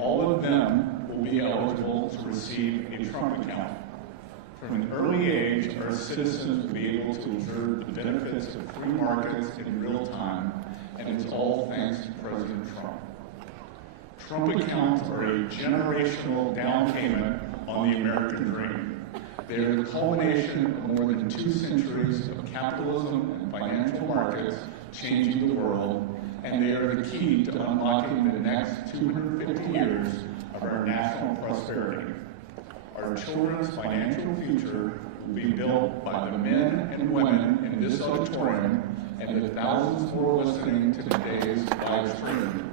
all of them will be eligible to receive a Trump account. From an early age, our citizens will be able to observe the benefits of free markets in real time, and it's all thanks to President Trump. Trump accounts are a generational down payment on the American dream. They are the culmination of more than 2 centuries of capitalism and financial markets changing the world, and they are the key to unlocking the next 250 years of our national prosperity. Our children's financial future will be built by the men and women in this auditorium and the thousands more listening to today's live stream.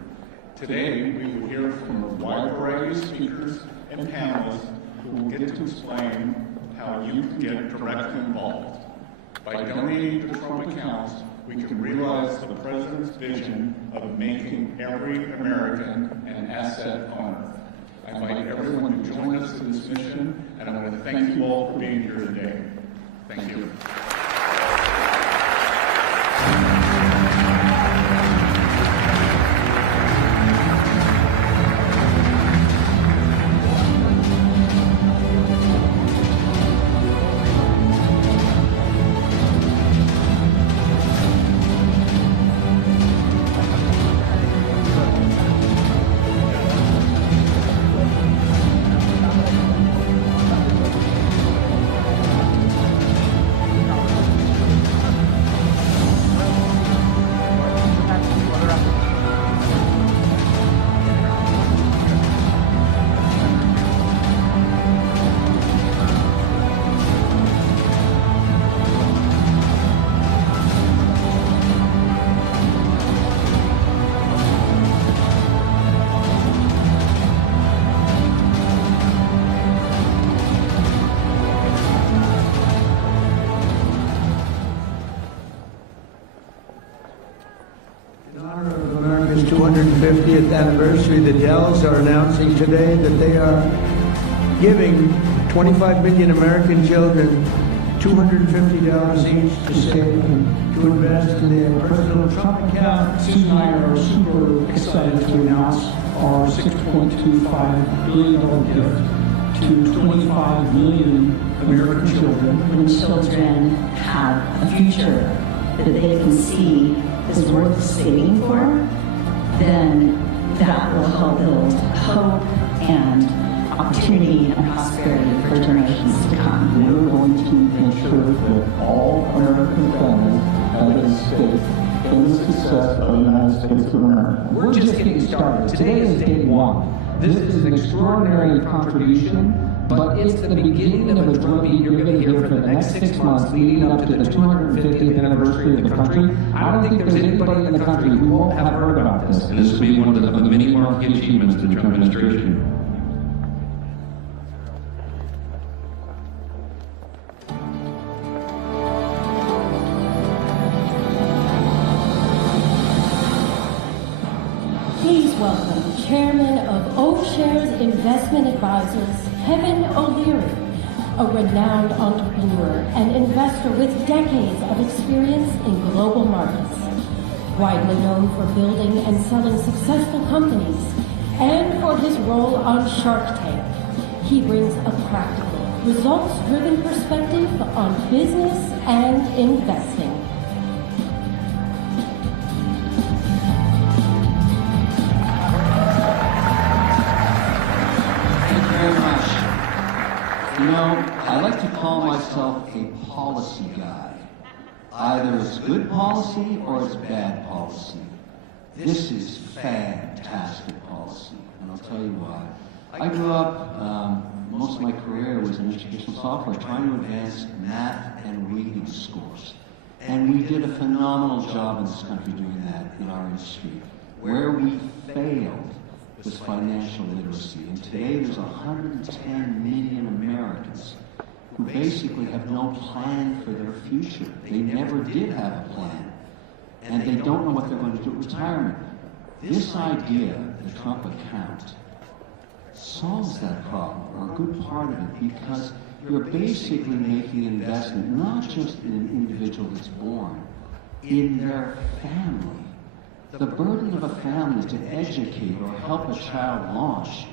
Today, we will hear from a wide variety of speakers and panelists who will get to explain how you can get directly involved. By donating to Trump accounts, we can realize the President's vision of making every American an asset owner. I invite everyone to join us in this mission, and I want to thank you all for being here today. Thank you. In honor of America's 250th anniversary, the Dells are announcing today that they are giving 25 million American children $250 each to save and to invest in their personal Trump account. Susan and I are super excited to announce our $6.25 billion gift to 25 million American children. When children have a future that they can see is worth saving for, then that will help build hope and opportunity and prosperity for generations to come. We're going to ensure that all American families have a stake in the success of the United States of America. We're just getting started. Today is day one. This is an extraordinary contribution, but it's the beginning of a drumbeat you're going to hear for the next 6 months leading up to the 250th anniversary of the country. I don't think there's anybody in the country who won't have heard about this. And this will be one of the many marquee achievements of the Trump administration. Please welcome Chairman of O-Shares Investment Advisors, Kevin O'Leary, a renowned entrepreneur and investor with decades of experience in global markets. Widely known for building and selling successful companies and for his role on Shark Tank, he brings a practical, results-driven perspective on business and investing. You know, I like to call myself a policy guy. Either it's good policy or it's bad policy. This is fantastic policy, and I'll tell you why. I grew up, most of my career was in educational software, trying to advance math and reading scores. And we did a phenomenal job in this country doing that in our industry. Where we failed was financial literacy. And today there's 110 million Americans who basically have no plan for their future. They never did have a plan. And they don't know what they're going to do at retirement. This idea, the Trump account, solves that problem, or a good part of it, because you're basically making an investment, not just in an individual that's born, in their family. The burden of a family to educate or help a child launch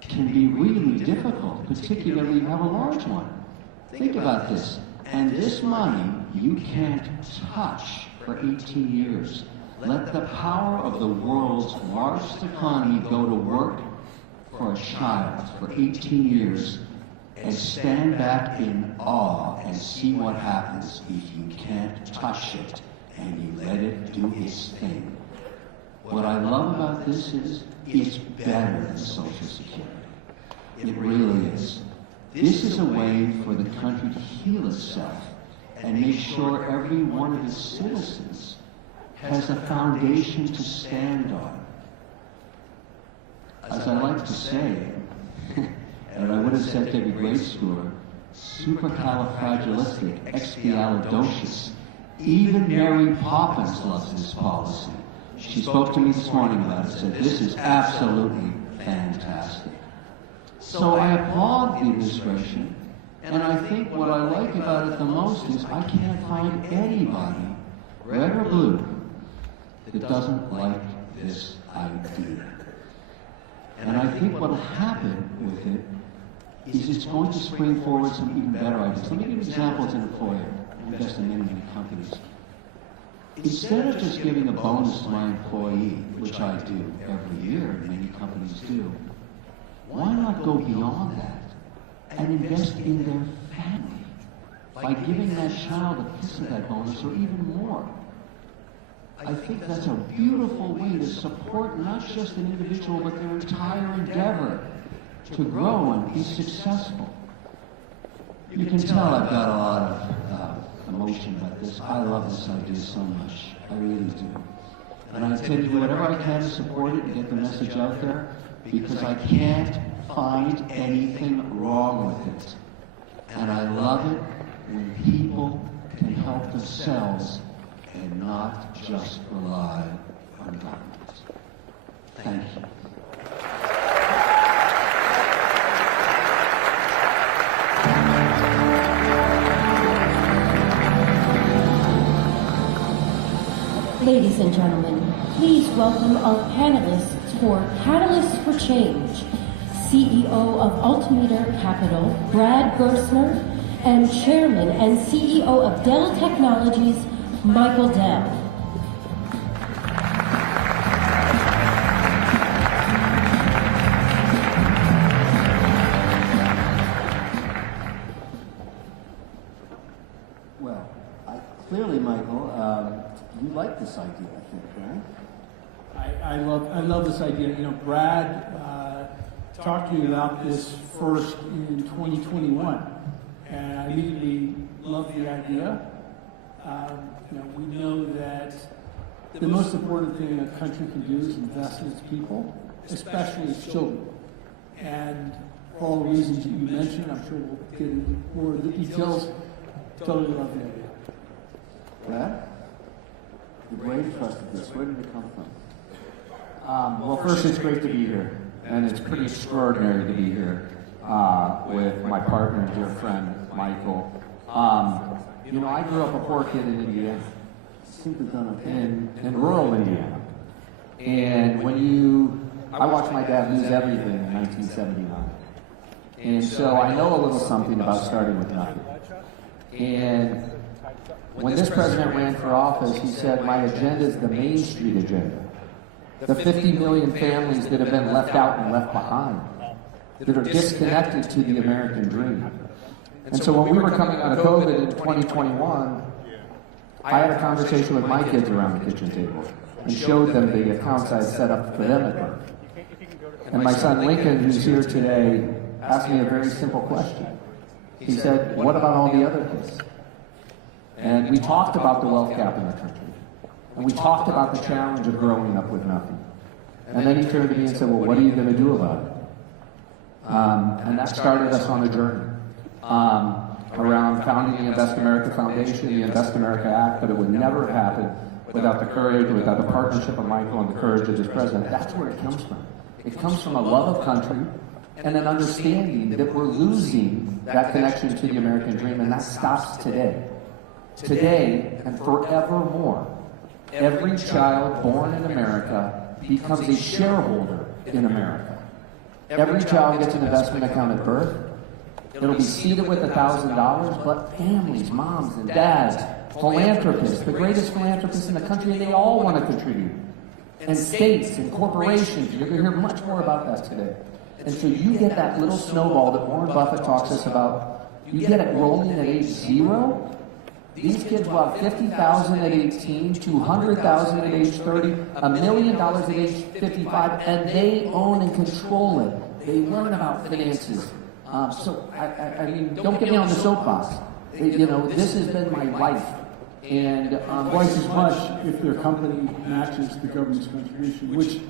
can be really difficult, particularly if you have a large one. Think about this. And this money you can't touch for 18 years. Let the power of the world's largest economy go to work for a child for 18 years and stand back in awe and see what happens if you can't touch it and you let it do its thing. What I love about this is it's better than Social Security. It really is. This is a way for the country to heal itself and make sure every one of its citizens has a foundation to stand on. As I like to say, and I would have said to every grade schooler, supercalifragilisticexpialidocious. Even Mary Poppins loves this policy. She spoke to me this morning about it, said this is absolutely fantastic. So I applaud the administration, and I think what I like about it the most is I can't find anybody, red or blue, that doesn't like this idea. And I think what will happen with it is it's going to spring forward some even better ideas. Let me give you examples in employer. I invest in many companies. Instead of just giving a bonus to my employee, which I do every year, and many companies do, why not go beyond that and invest in their family by giving that child a piece of that bonus or even more? I think that's a beautiful way to support not just an individual, but their entire endeavor to grow and be successful. You can tell I've got a lot of emotion about this. I love this idea so much. I really do. And I intend to do whatever I can to support it and get the message out there, because I can't find anything wrong with it. And I love it when people can help themselves and not just rely on government. Thank you. Ladies and gentlemen, please welcome our panelists for Catalysts for Change, CEO of Altimeter Capital, Brad Gerstner, and Chairman and CEO of Dell Technologies, Michael Dell. Well, clearly, Michael, you like this idea, I think, right? I love this idea. You know, Brad talked to me about this first in 2021, and I immediately loved the idea. We know that the most important thing a country can do is invest in its people, especially its children. And for all the reasons that you mentioned, I'm sure we'll get into more of the details. Totally love the idea. Brad? The brave trust of this, where did it come from? Well, first, it's great to be here, and it's pretty extraordinary to be here with my partner and dear friend, Michael. I grew up a poor kid in Indiana, in rural Indiana. And I watched my dad lose everything in 1979. And so I know a little something about starting with nothing. And when this president ran for office, he said, my agenda is the Main Street agenda. The 50 million families that have been left out and left behind, that are disconnected to the American dream. And so when we were coming out of COVID in 2021, I had a conversation with my kids around the kitchen table and showed them the accounts I had set up for them at work. And my son Lincoln, who's here today, asked me a very simple question. He said, what about all the other kids? And we talked about the wealth gap in the country. And we talked about the challenge of growing up with nothing. And then he turned to me and said, well, what are you going to do about it? And that started us on a journey around founding the Invest America Foundation, the Invest America Act, but it would never happen without the courage, without the partnership of Michael and the courage of this president. That's where it comes from. It comes from a love of country and an understanding that we're losing that connection to the American dream, and that stops today. Today and forevermore, every child born in America becomes a shareholder in America. Every child gets an investment account at birth. It'll be seeded with $1,000, but families, moms and dads, philanthropists, the greatest philanthropists in the country, they all want to contribute. And states and corporations, you're going to hear much more about that today. And so you get that little snowball that Warren Buffett talks to us about. You get it rolling at age 0. These kids will have $50,000 at age 18, $200,000 at age 30, $1 million at age 55, and they own and control it. They learn about finances. So I mean, don't get me on the soapbox. You know, this has been my life. And twice as much if their company matches the government's contribution, which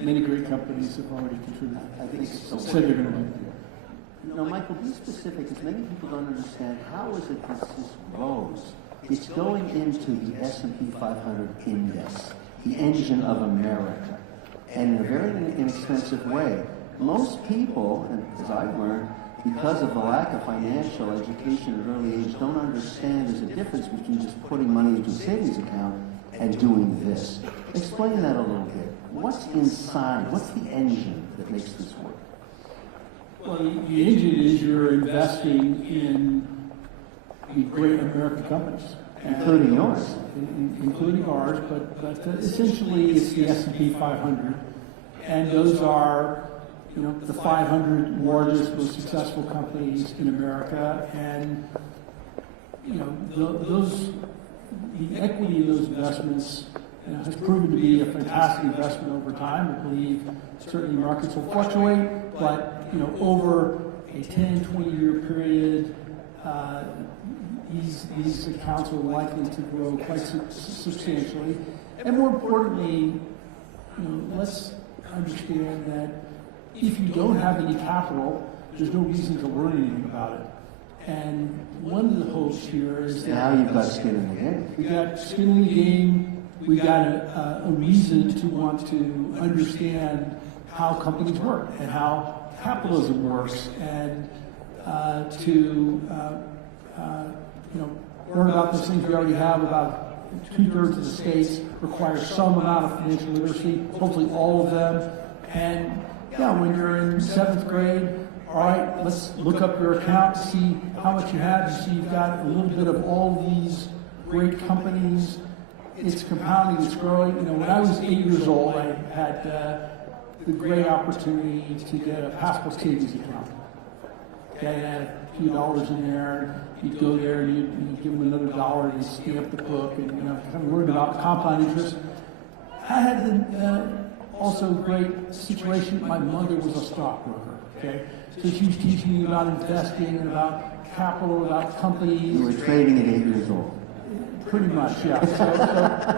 many great companies have already contributed. I think so. Said they're going to do. No, Michael, be specific, because many people don't understand how is it this rose. It's going into the S&P 500 index, the engine of America, and in a very inexpensive way. Most people, and as I've learned, because of the lack of financial education at early age, don't understand there's a difference between just putting money into a savings account and doing this. Explain that a little bit. What's inside? What's the engine that makes this work? Well, the engine is you're investing in the great American companies. Including yours. Including ours, but essentially it's the S&P 500. And those are, you know, the 500 largest, most successful companies in America. And, you know, the equity of those investments has proven to be a fantastic investment over time. I believe certainly markets will fluctuate, but, you know, over a 10, 20-year period, these accounts are likely to grow quite substantially. And more importantly, you know, let's understand that if you don't have any capital, there's no reason to learn anything about it. And one of the hopes here is that now you've got skin in the game. We got skin in the game. We got a reason to want to understand how companies work and how capitalism works, and to you know, learn about those things we already have. About 2/3 of the states require some amount of financial literacy, hopefully all of them. And yeah, when you're in 7th grade, all right, let's look up your account to see how much you have. You see you've got a little bit of all these great companies. It's compounding, it's growing. You know, when I was 8 years old, I had the great opportunity to get a passport savings account. Okay, I had a few dollars in there. You'd go there and you'd give them another $1 and stamp the book, and, you know, kind of learn about compound interest. I had also a great situation. My mother was a stockbroker. Okay, so she was teaching me about investing and about capital, about companies. You were trading at 8 years old. Pretty much, yeah. So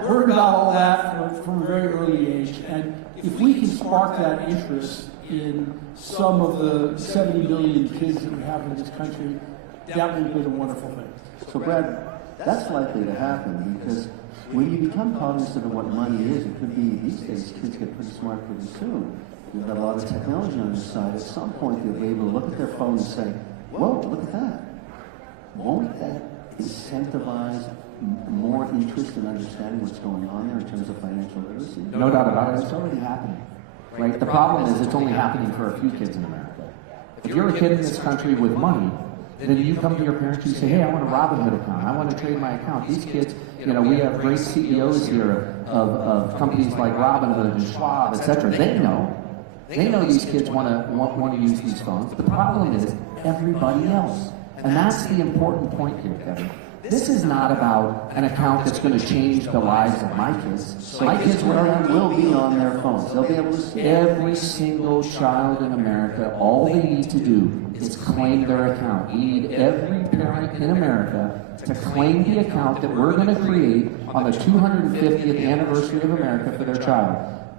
learned about all that from a very early age. And if we can spark that interest in some of the 70 million kids that we have in this country, that would be a wonderful thing. So, Brad, that's likely to happen because when you become cognizant of what money is, it could be, these days, kids get pretty smart pretty soon. You've got a lot of technology on your side. At some point, they'll be able to look at their phone and say, whoa, look at that. Won't that incentivize more interest in understanding what's going on there in terms of financial literacy? No doubt about it. It's already happening. Right? The problem is it's only happening for a few kids in America. If you're a kid in this country with money, then you come to your parents and you say, hey, I want a Robinhood account. I want to trade my account. These kids, you know, we have great CEOs here of companies like Robinhood and Schwab, etc. They know these kids want to use these phones. The problem is everybody else. And that's the important point here, Kevin. This is not about an account that's going to change the lives of my kids. My kids will be on their phones. They'll be able to see. Every single child in America, all they need to do is claim their account. We need every parent in America to claim the account that we're going to create on the 250th anniversary of America for their child.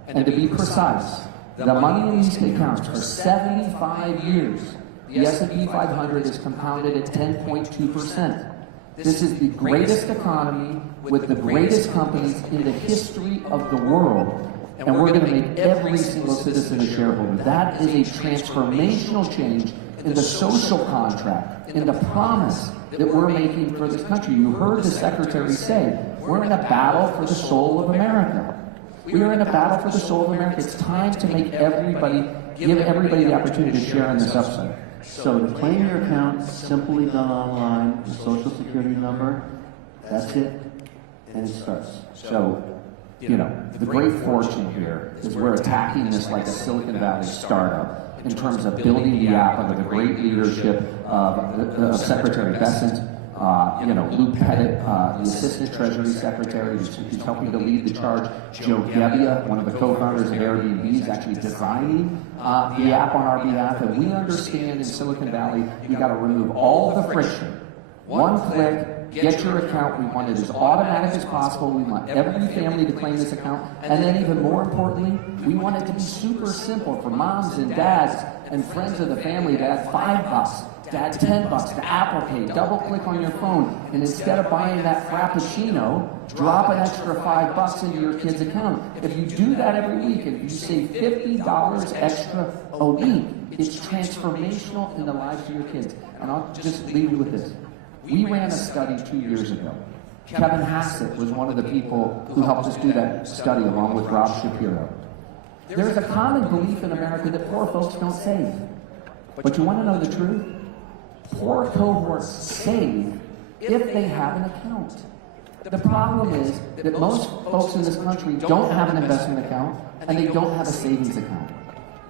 And to be precise, the money in these accounts for 75 years, the S&P 500 is compounded at 10.2%. This is the greatest economy with the greatest companies in the history of the world. And we're going to make every single citizen a shareholder. That is a transformational change in the social contract, in the promise that we're making for this country. You heard the Secretary say, We're in a battle for the soul of America. We are in a battle for the soul of America. It's time to make give everybody the opportunity to share in this upside. So to claim your account, simply done online, the social security number, that's it, and it starts. So, the great fortune here is we're attacking this like a Silicon Valley startup in terms of building the app under the great leadership of Secretary Bessent, Luke Pettit, the Assistant Treasury Secretary, who's helping to lead the charge. Joe Gebbia, one of the co-founders of Airbnb, is actually designing the app on our behalf. And we understand in Silicon Valley, you got to remove all the friction. One click, get your account. We want it as automatic as possible. We want every family to claim this account. And then even more importantly, we want it to be super simple for moms and dads and friends of the family to add $5. To add $10 to Apple Pay, double click on your phone, and instead of buying that Frappuccino, drop an extra $5 into your kid's account. If you do that every week, and you save $50 extra a week, it's transformational in the lives of your kids. And I'll just leave you with this. We ran a study 2 years ago. Kevin Hassett was one of the people who helped us do that study along with Rob Shapiro. There's a common belief in America that poor folks don't save. But you want to know the truth? Poor cohorts save if they have an account. The problem is that most folks in this country don't have an investment account and they don't have a savings account.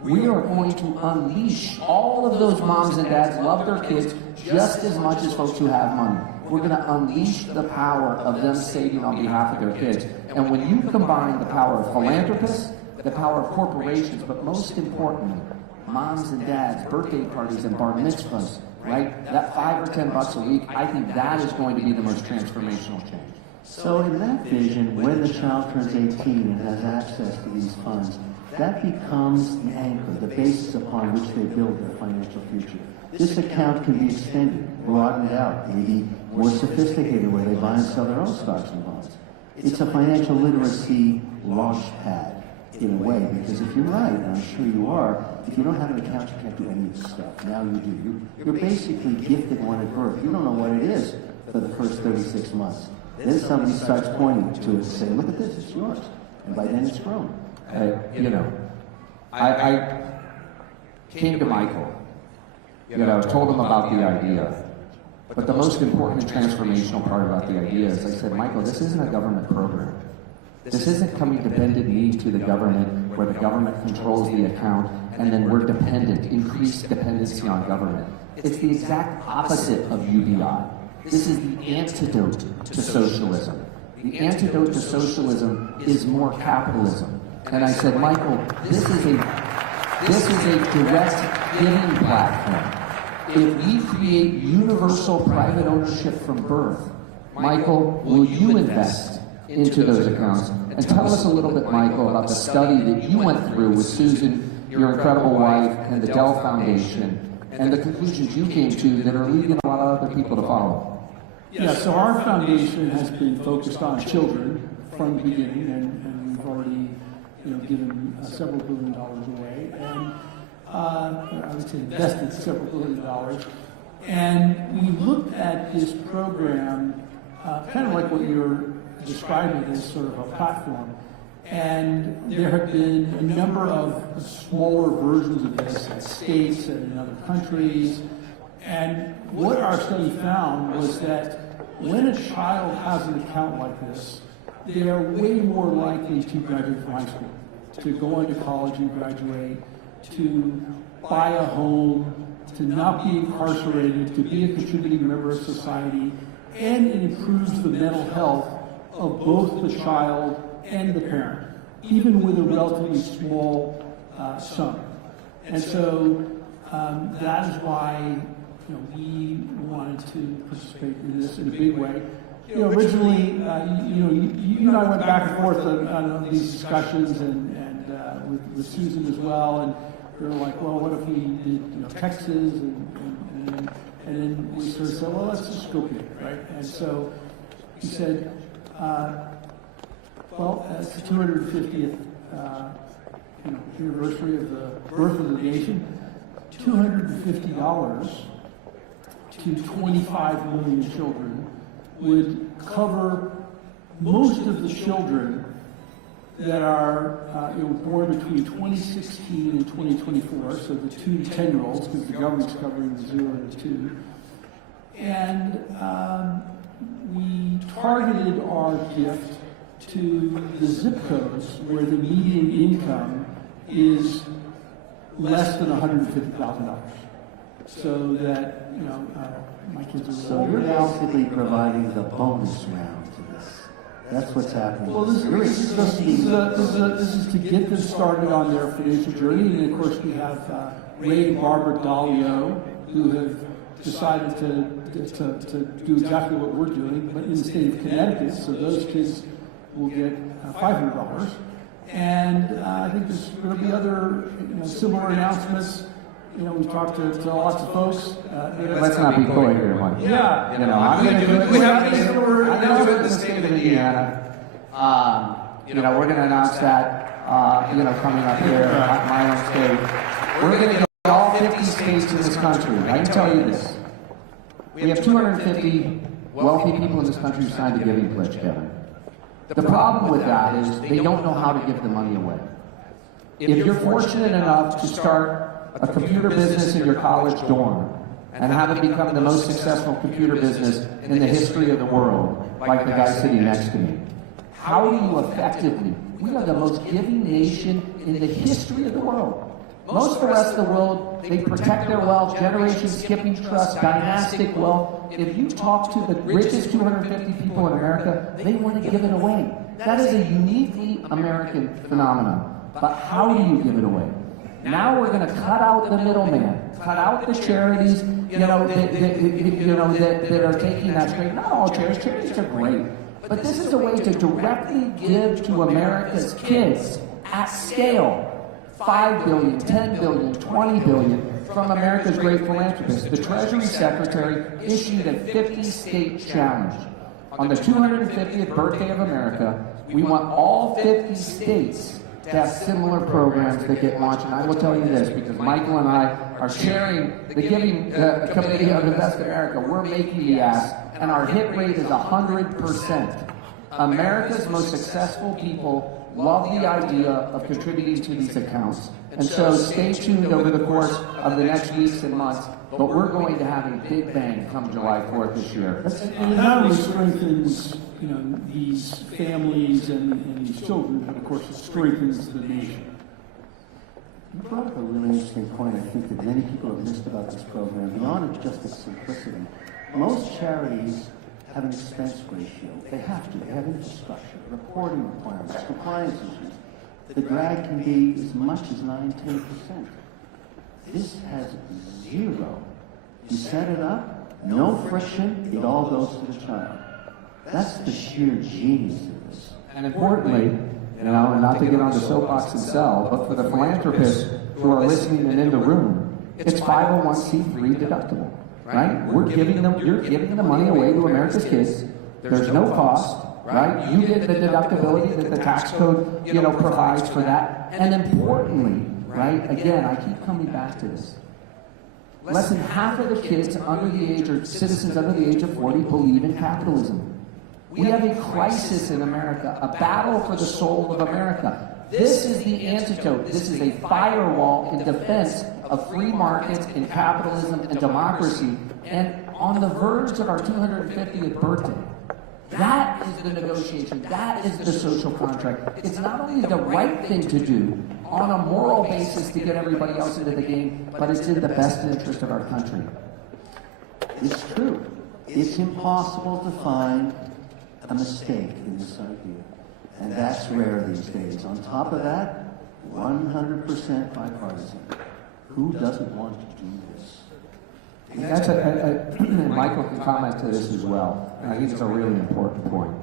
We are going to unleash all of those moms and dads who love their kids just as much as folks who have money. We're going to unleash the power of them saving on behalf of their kids. And when you combine the power of philanthropists, the power of corporations, but most importantly, moms and dads, birthday parties and bar mitzvahs, right? That $5 or $10 a week, I think that is going to be the most transformational change. So in that vision, when the child turns 18 and has access to these funds, that becomes the anchor, the basis upon which they build their financial future. This account can be extended, broadened out, maybe more sophisticated where they buy and sell their own stocks and bonds. It's a financial literacy launch pad in a way, because if you're right, and I'm sure you are, if you don't have an account, you can't do any of this stuff. Now you do. You're basically gifted one at birth. You don't know what it is for the first 36 months. Then somebody starts pointing to it and saying, look at this, it's yours. And by then it's grown. I came to Michael, told him about the idea. But the most important and transformational part about the idea is I said, Michael, this isn't a government program. This isn't coming to bended knee to the government where the government controls the account and then we're dependent, increased dependency on government. It's the exact opposite of UBI. This is the antidote to socialism. The antidote to socialism is more capitalism. And I said, Michael, this is a direct giving platform. If we create universal private ownership from birth, Michael, will you invest into those accounts? And tell us a little bit, Michael, about the study that you went through with Susan, your incredible wife, and the Dell Foundation, and the conclusions you came to that are leading a lot of other people to follow. Yeah, so our foundation has been focused on children from the beginning, and we've already given several $1 billion away, and I would say invested several $1 billion. And we looked at this program kind of like what you're describing as sort of a platform. And there have been a number of smaller versions of this at states and in other countries. And what our study found was that when a child has an account like this, they are way more likely to graduate from high school, to go into college and graduate, to buy a home, to not be incarcerated, to be a contributing member of society, and it improves the mental health of both the child and the parent, even with a relatively small sum. And so that is why we wanted to participate in this in a big way. Originally, you and I went back and forth on these discussions, and with Susan as well, and we were like, well, what if we did Texas, and then we sort of said, well, let's just go here, right? And so he said, well, it's the 250th anniversary of the birth of the nation. $250 to 25 million children would cover most of the children that are born between 2016 and 2024, so the 2 to 10-year-olds, because the government's covering the 0 to 2, and we targeted our gift to the zip codes where the median income is less than $150,000. So that, my kids are... So you're basically providing the bonus round to this. That's what's happening. Well, this is to get them started on their financial journey. And of course, we have Ray and Barbara Dalio, who have decided to do exactly what we're doing, but in the state of Connecticut. So those kids will get $500. And I think there's going to be other similar announcements. We've talked to lots of folks. Let's not be coy here, Mike. Yeah. I'm going to do it. We have a similar announcement in the state of Indiana. We're going to announce that, coming up here at my own state. We're going to get all 50 states in this country. I can tell you this. We have 250 wealthy people in this country who signed a giving pledge, Kevin. The problem with that is they don't know how to give the money away. If you're fortunate enough to start a computer business in your college dorm and have it become the most successful computer business in the history of the world, like the guy sitting next to me, how do you effectively, we are the most giving nation in the history of the world. Most of the rest of the world, they protect their wealth, generation skipping trust, dynastic wealth. If you talk to the richest 250 people in America, they want to give it away. That is a uniquely American phenomenon. But how do you give it away? Now we're going to cut out the middleman, cut out the charities, that are taking that straight. Not all charities are great, but this is a way to directly give to America's kids at scale. 5 billion, 10 billion, 20 billion from America's great philanthropists. The Treasury Secretary issued a 50-state challenge. On the 250th birthday of America, we want all 50 states to have similar programs that get launched. And I will tell you this, because Michael and I are sharing the Giving Committee of Invest America. We're making the ask, and our hit rate is 100%. America's most successful people love the idea of contributing to these accounts. And so stay tuned over the course of the next weeks and months, but we're going to have a big bang come July 4th this year. And it not only strengthens, these families and these children, but of course it strengthens the nation. You brought up a really interesting point, I think, that many people have missed about this program, beyond just its simplicity. Most charities have an expense ratio. They have to. They have infrastructure, reporting requirements, compliance issues. The drag can be as much as 9–10%. This has zero. You set it up, no friction, it all goes to the child. That's the sheer genius of this. And importantly, and not to get on the soapbox and sell, but for the philanthropists who are listening and in the room, it's 501c3 deductible. Right? You're giving the money away to America's kids. There's no cost, right? You get the deductibility that the tax code, provides for that. And importantly, right, again, I keep coming back to this. Less than half of the kids under the age, or citizens under the age of 40, believe in capitalism. We have a crisis in America, a battle for the soul of America. This is the antidote. This is a firewall in defense of free markets and capitalism and democracy. And on the verge of our 250th birthday, that is the negotiation. That is the social contract. It's not only the right thing to do on a moral basis to get everybody else into the game, but it's in the best interest of our country. It's true. It's impossible to find a mistake in this idea. And that's rare these days. On top of that, 100% bipartisan. Who doesn't want to do this? That's Michael can comment to this as well. And I think it's a really important point.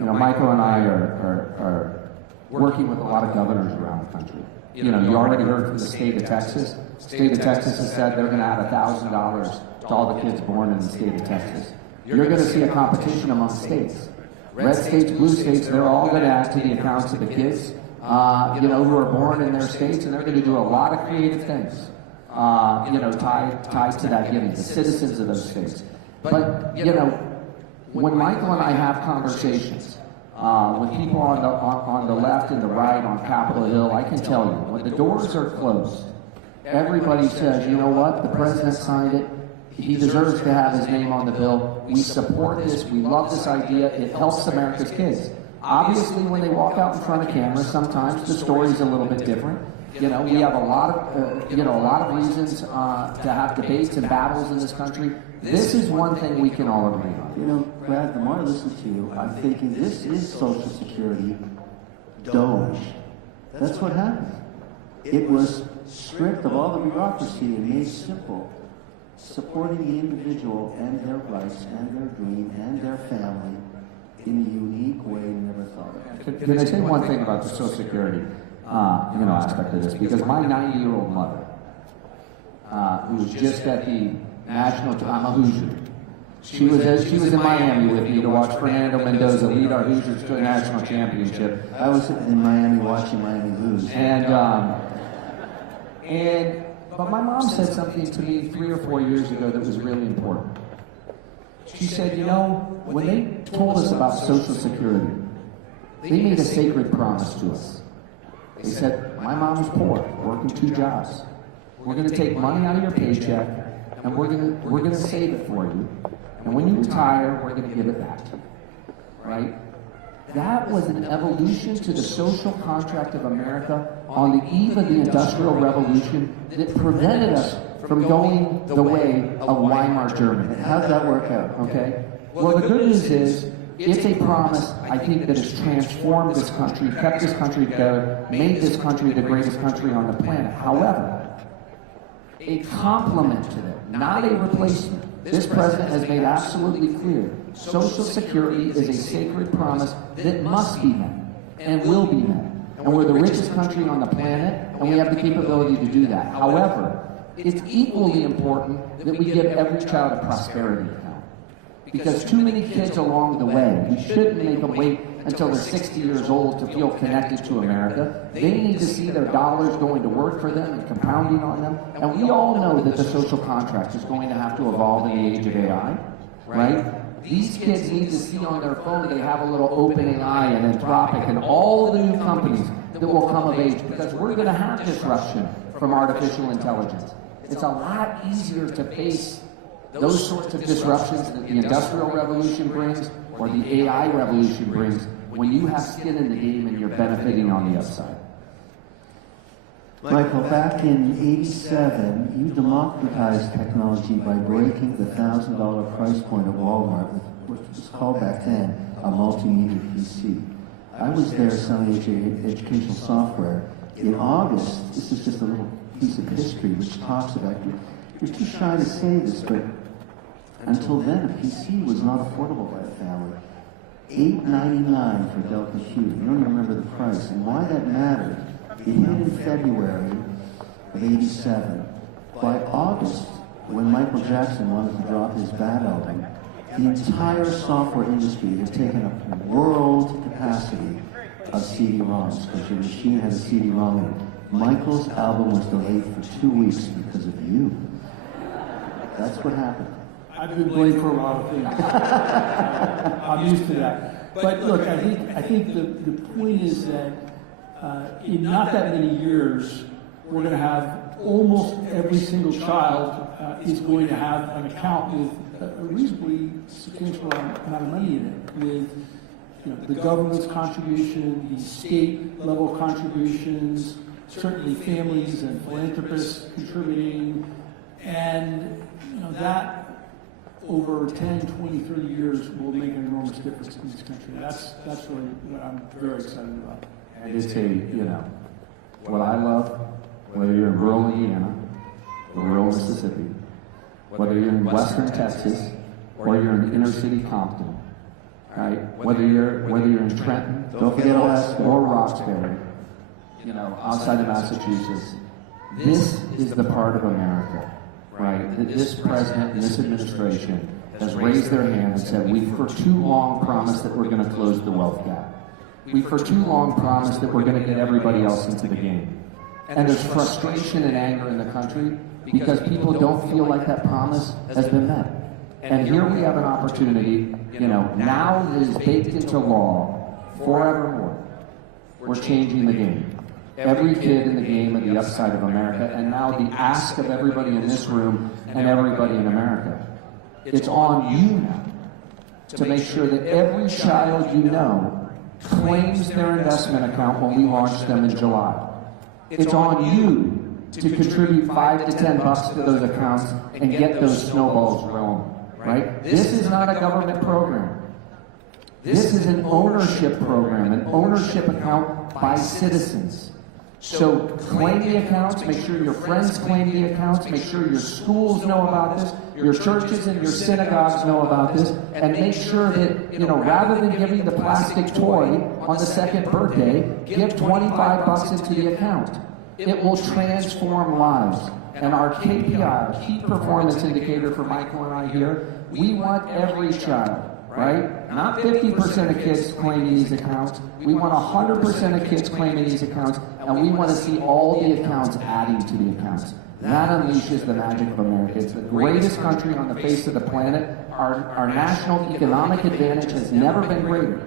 Michael and I are working with a lot of governors around the country. You already heard from the state of Texas. The state of Texas has said they're going to add $1,000 to all the kids born in the state of Texas. You're going to see a competition among states. Red states, blue states, they're all going to add to the accounts of the kids, who are born in their states, and they're going to do a lot of creative things, tied to that giving, the citizens of those states. But, when Michael and I have conversations, with people on the left and the right on Capitol Hill, I can tell you, when the doors are closed, everybody says, you know what, the president signed it, he deserves to have his name on the bill, we support this, we love this idea, it helps America's kids. Obviously, when they walk out in front of cameras, sometimes the story's a little bit different. You know, we have a lot of reasons to have debates and battles in this country. This is one thing we can all agree on. You know, Brad, the more I listen to you, I'm thinking this is Social Security Doge. That's what happened. It was stripped of all the bureaucracy and made simple, supporting the individual and their rights and their dream and their family in a unique way never thought of. Can I say one thing about the Social Security aspect of this? Because my 90-year-old mother, who was just at the National, I'm a Hoosier. She was in Miami with me to watch Fernando Mendoza lead our Hoosiers to a national championship. I was in Miami watching Miami lose. But my mom said something to me 3 or 4 years ago that was really important. She said, you know, when they told us about Social Security, they made a sacred promise to us. They said, my mom was poor, working 2 jobs. We're going to take money out of your paycheck, and we're going to save it for you. And when you retire, we're going to give it back to you. Right? That was an evolution to the social contract of America on the eve of the Industrial Revolution that prevented us from going the way of Weimar Germany. How did that work out? Okay? Well, the good news is, it's a promise, I think, that has transformed this country, kept this country together, made this country the greatest country on the planet. However, a complement to that, not a replacement. This president has made absolutely clear, Social Security is a sacred promise that must be met and will be met. And we're the richest country on the planet, and we have the capability to do that. However, it's equally important that we give every child a prosperity account. Because too many kids along the way, we shouldn't make them wait until they're 60 years old to feel connected to America. They need to see their dollars going to work for them and compounding on them. And we all know that the social contract is going to have to evolve in the age of AI, right? These kids need to see on their phone they have a little OpenAI and Anthropic and all the new companies that will come of age, because we're going to have disruption from artificial intelligence. It's a lot easier to face those sorts of disruptions that the Industrial Revolution brings or the AI revolution brings when you have skin in the game and you're benefiting on the upside. Michael, back in '87, you democratized technology by breaking the $1,000 price point at Walmart, which was called back then a multimedia PC. I was there selling educational software. In August, this is just a little piece of history which talks about you're too shy to say this, but until then, a PC was not affordable by a family. $8.99 for Dell Computer. You don't remember the price. And why that mattered, it hit in February of '87. By August, when Michael Jackson wanted to drop his Bad album, the entire software industry had taken up world capacity of CD-ROMs, because your machine had a CD-ROM in it. Michael's album was delayed for 2 weeks because of you. That's what happened. I've been blamed for a lot of things. I'm used to that. But look, I think the point is that in not that many years, we're going to have almost every single child is going to have an account with a reasonably substantial amount of money in it, with the government's contribution, the state level contributions, certainly families and philanthropists contributing, and that over 10, 20, 30 years will make an enormous difference in this country. That's really what I'm very excited about. And it's what I love, whether you're in rural Indiana or rural Mississippi, whether you're in western Texas or you're in inner city Compton, right? Whether you're in Trenton, don't forget Alaska, or Roxbury, outside of Massachusetts, this is the part of America, right, that this president and this administration has raised their hand and said, we've for too long promised that we're going to close the wealth gap. We've for too long promised that we're going to get everybody else into the game. And there's frustration and anger in the country because people don't feel like that promise has been met. And here we have an opportunity, now that is baked into law forevermore. We're changing the game. Every kid in the game of the upside of America, and now the ask of everybody in this room and everybody in America. It's on you now to make sure that every child you know claims their investment account when we launch them in July. It's on you to contribute $5 to $10 to those accounts and get those snowballs rolling, right? This is not a government program. This is an ownership program, an ownership account by citizens. So claim the accounts, make sure your friends claim the accounts, make sure your schools know about this, your churches and your synagogues know about this, and make sure that, rather than giving the plastic toy on the second birthday, give $25 into the account. It will transform lives. And our KPI, our key performance indicator for Michael and I here, we want every child, right? Not 50% of kids claiming these accounts. We want 100% of kids claiming these accounts, and we want to see all the accounts adding to the accounts. That unleashes the magic of America. It's the greatest country on the face of the planet. Our national economic advantage has never been greater.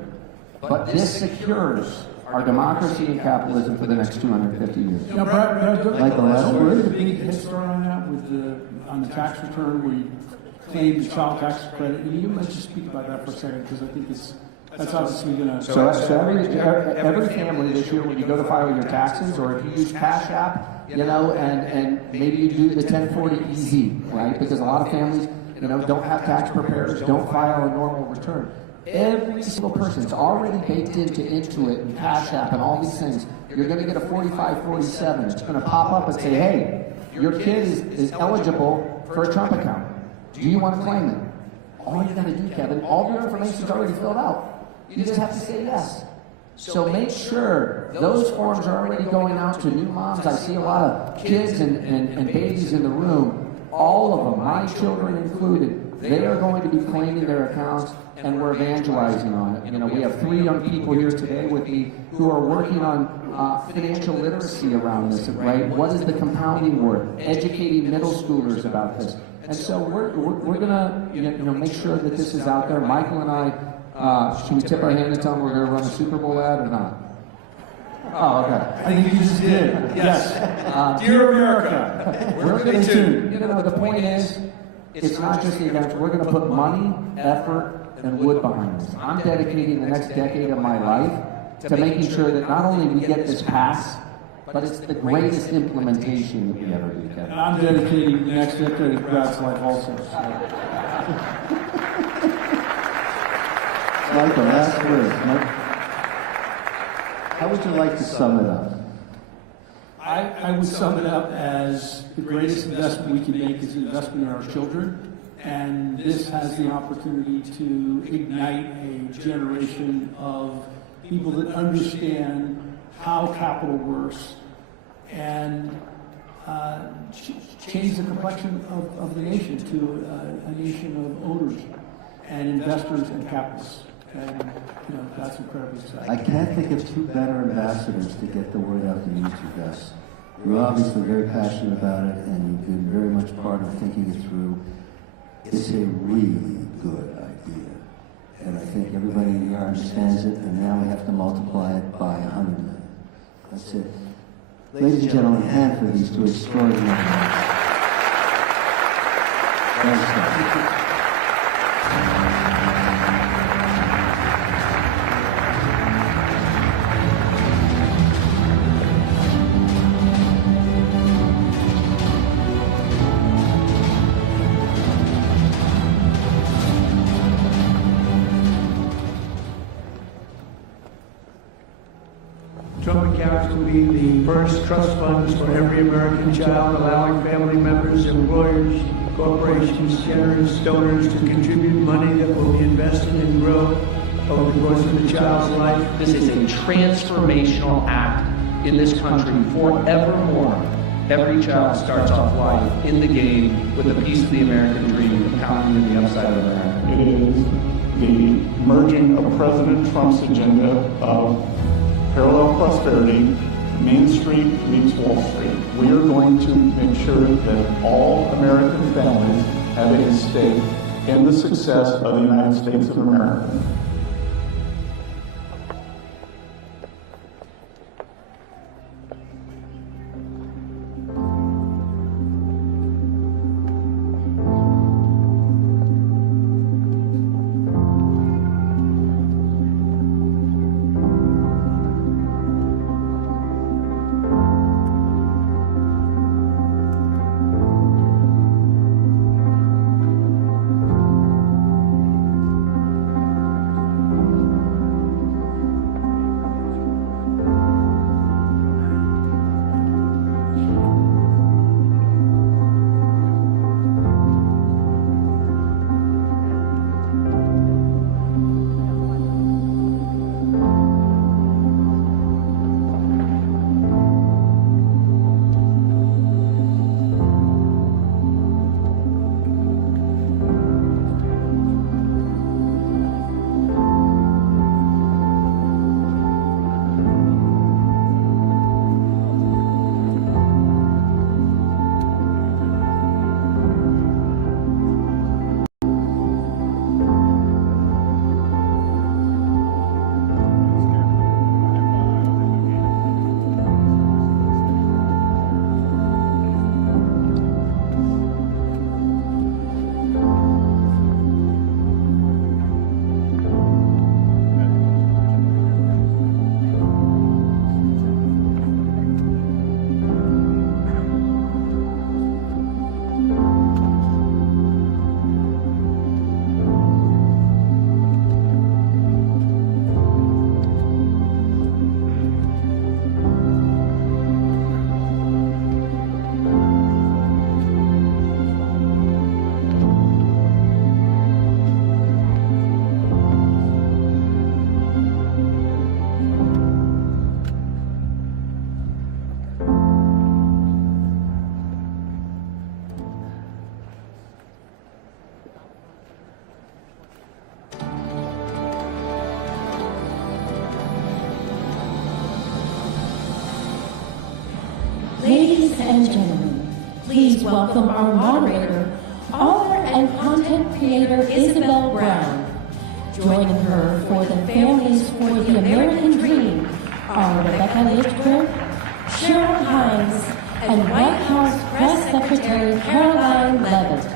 But this secures our democracy and capitalism for the next 250 years. Brad, Michael, we're at a big head start on that on the tax return where you claim the child tax credit. And you might just speak about that for a second, because I think that's obviously going to... So every family this year, when you go to file your taxes, or if you use Cash App, and maybe you do the 1040 easy, right? Because a lot of families, don't have tax preparers, don't file a normal return. Every single person, it's already baked into it, and Cash App and all these things. You're going to get a 4547. It's going to pop up and say, hey, your kid is eligible for a Trump account. Do you want to claim it? All you got to do, Kevin, all your information is already filled out. You just have to say yes. So make sure those forms are already going out to new moms. I see a lot of kids and babies in the room. All of them, my children included, they are going to be claiming their accounts, and we're evangelizing on it. We have 3 young people here today with me who are working on financial literacy around this, right? What is the compounding worth? Educating middle schoolers about this. And so we're gonna make sure that this is out there. Michael and I, should we tip our hand and tell them we're gonna run a Super Bowl ad or not? Oh, okay. I think you just did. Yes. Dear America. We're gonna do. The point is, it's not just the events. We're gonna put money, effort, and wood behind this. I'm dedicating the next decade of my life to making sure that not only we get this passed, but it's the greatest implementation that we ever do, Kevin. And I'm dedicating the next decade of Brad's life also. Michael, last word. How would you like to sum it up? I would sum it up as the greatest investment we can make is an investment in our children. And this has the opportunity to ignite a generation of people that understand how capital works and change the complexion of the nation to a nation of owners and investors and capitalists. And that's incredibly exciting. I can't think of 2 better ambassadors to get the word out than you 2 guys. You're obviously very passionate about it, and you've been very much part of thinking it through. It's a really good idea. And I think everybody here understands it, and now we have to multiply it by 100 million. That's it. Ladies and gentlemen, hand for these 2 extraordinary men. Thank you. Trump accounts will be the first trust funds for every American child, allowing family members, employers, corporations, generous donors to contribute money that will be invested and grow over the course of the child's life. This is a transformational act in this country forevermore. Every child starts off life in the game with a piece of the American dream, counting in the upside of America. It is the merging of President Trump's agenda of parallel prosperity, Main Street meets Wall Street. We are going to make sure that all American families have a stake in the success of the United States of America. and gentlemen, please welcome our moderator, author and content creator Isabel Brown. Joining her for the Families for the American Dream are Rebecca Lichtberg, Cheryl Hines, and White House Press Secretary Caroline Levitt.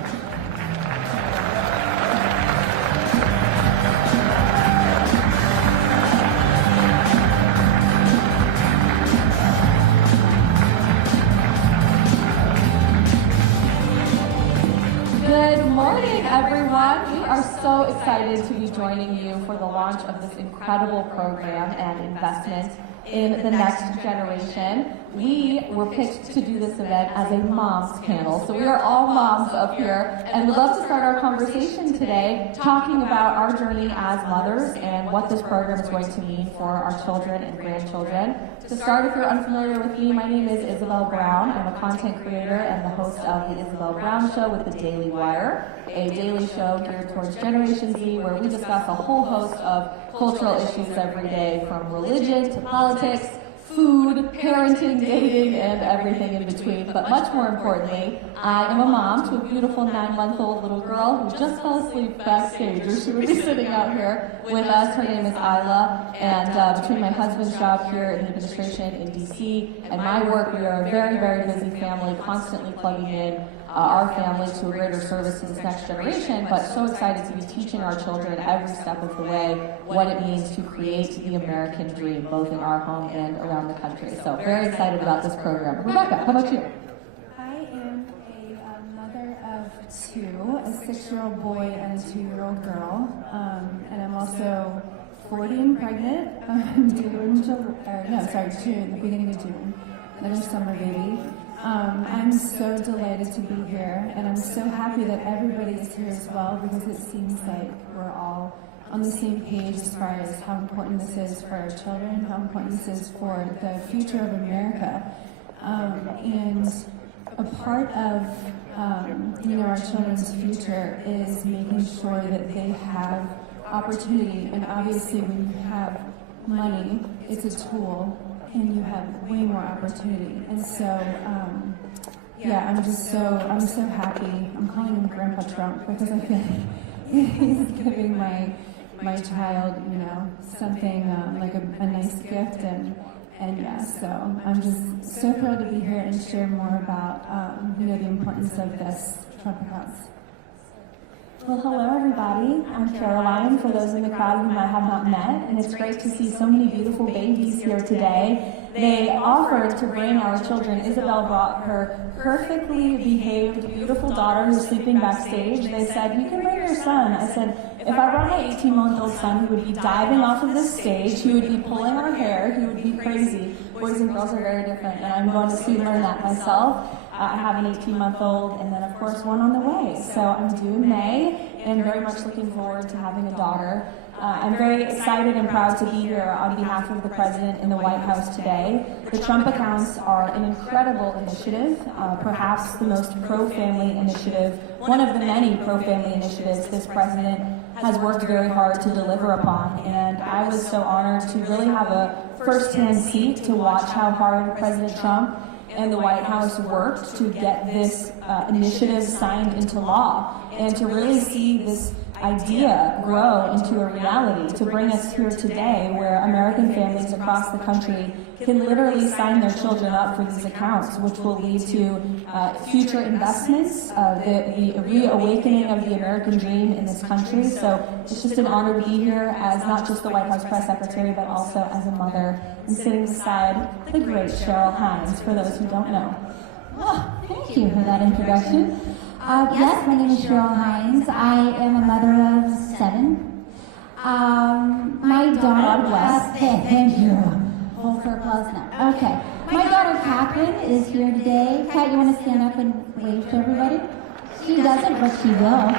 Good morning, everyone. We are so excited to be joining you for the launch of this incredible program and investment in the next generation. We were picked to do this event as a moms panel, so we are all moms up here, and we'd love to start our conversation today talking about our journey as mothers and what this program is going to mean for our children and grandchildren. To start, if you're unfamiliar with me, my name is Isabel Brown. I'm a content creator and the host of the Isabel Brown Show with the Daily Wire, a daily show geared towards Generation Z, where we discuss a whole host of cultural issues every day, from religion to politics, food, parenting, dating, and everything in between. But much more importantly, I am a mom to a beautiful 9-month-old little girl who just fell asleep backstage, or she would be sitting out here with us. Her name is Isla, and between my husband's job here in administration in DC and my work, we are a very, very busy family, constantly plugging in our family to a greater service to this next generation, but so excited to be teaching our children every step of the way what it means to create the American dream, both in our home and around the country. So very excited about this program. Rebecca, how about you? I am a mother of two, a 6-year-old boy and a 2-year-old girl, and I'm also 40 and pregnant, due in the beginning of June, another summer baby. I'm so delighted to be here, and I'm so happy that everybody is here as well, because it seems like we're all on the same page as far as how important this is for our children, how important this is for the future of America. And a part of our children's future is making sure that they have opportunity, and obviously when you have money, it's a tool, and you have way more opportunity. And so, I'm so happy. I'm calling him Grandpa Trump because I feel like he's giving my child, something like a nice gift, and so I'm just so thrilled to be here and share more about, the importance of this Trump accounts. Well, hello everybody. I'm Caroline, for those in the crowd whom I have not met, and it's great to see so many beautiful babies here today. They offered to bring our children. Isabel brought her perfectly behaved, beautiful daughter who's sleeping backstage. They said, you can bring your son. I said, if I brought my 18-month-old son, he would be diving off of this stage, he would be pulling our hair, he would be crazy. Boys and girls are very different, and I'm going to soon learn that myself. I have an 18-month-old, and then of course one on the way. So I'm due in May, and very much looking forward to having a daughter. I'm very excited and proud to be here on behalf of the President in the White House today. The Trump accounts are an incredible initiative, perhaps the most pro-family initiative, one of the many pro-family initiatives this President has worked very hard to deliver upon. And I was so honored to really have a first-hand seat to watch how hard President Trump and the White House worked to get this initiative signed into law, and to really see this idea grow into a reality, to bring us here today where American families across the country can literally sign their children up for these accounts, which will lead to future investments, the reawakening of the American dream in this country. So it's just an honor to be here as not just the White House press secretary, but also as a mother, and sitting beside the great Cheryl Hines, for those who don't know. Oh, thank you for that introduction. Yes, my name is Cheryl Hines. I am a mother of 7. My daughter, thank you. Hold for applause now. Okay. My daughter Catherine is here today. Kat, you want to stand up and wave to everybody? She doesn't, but she will.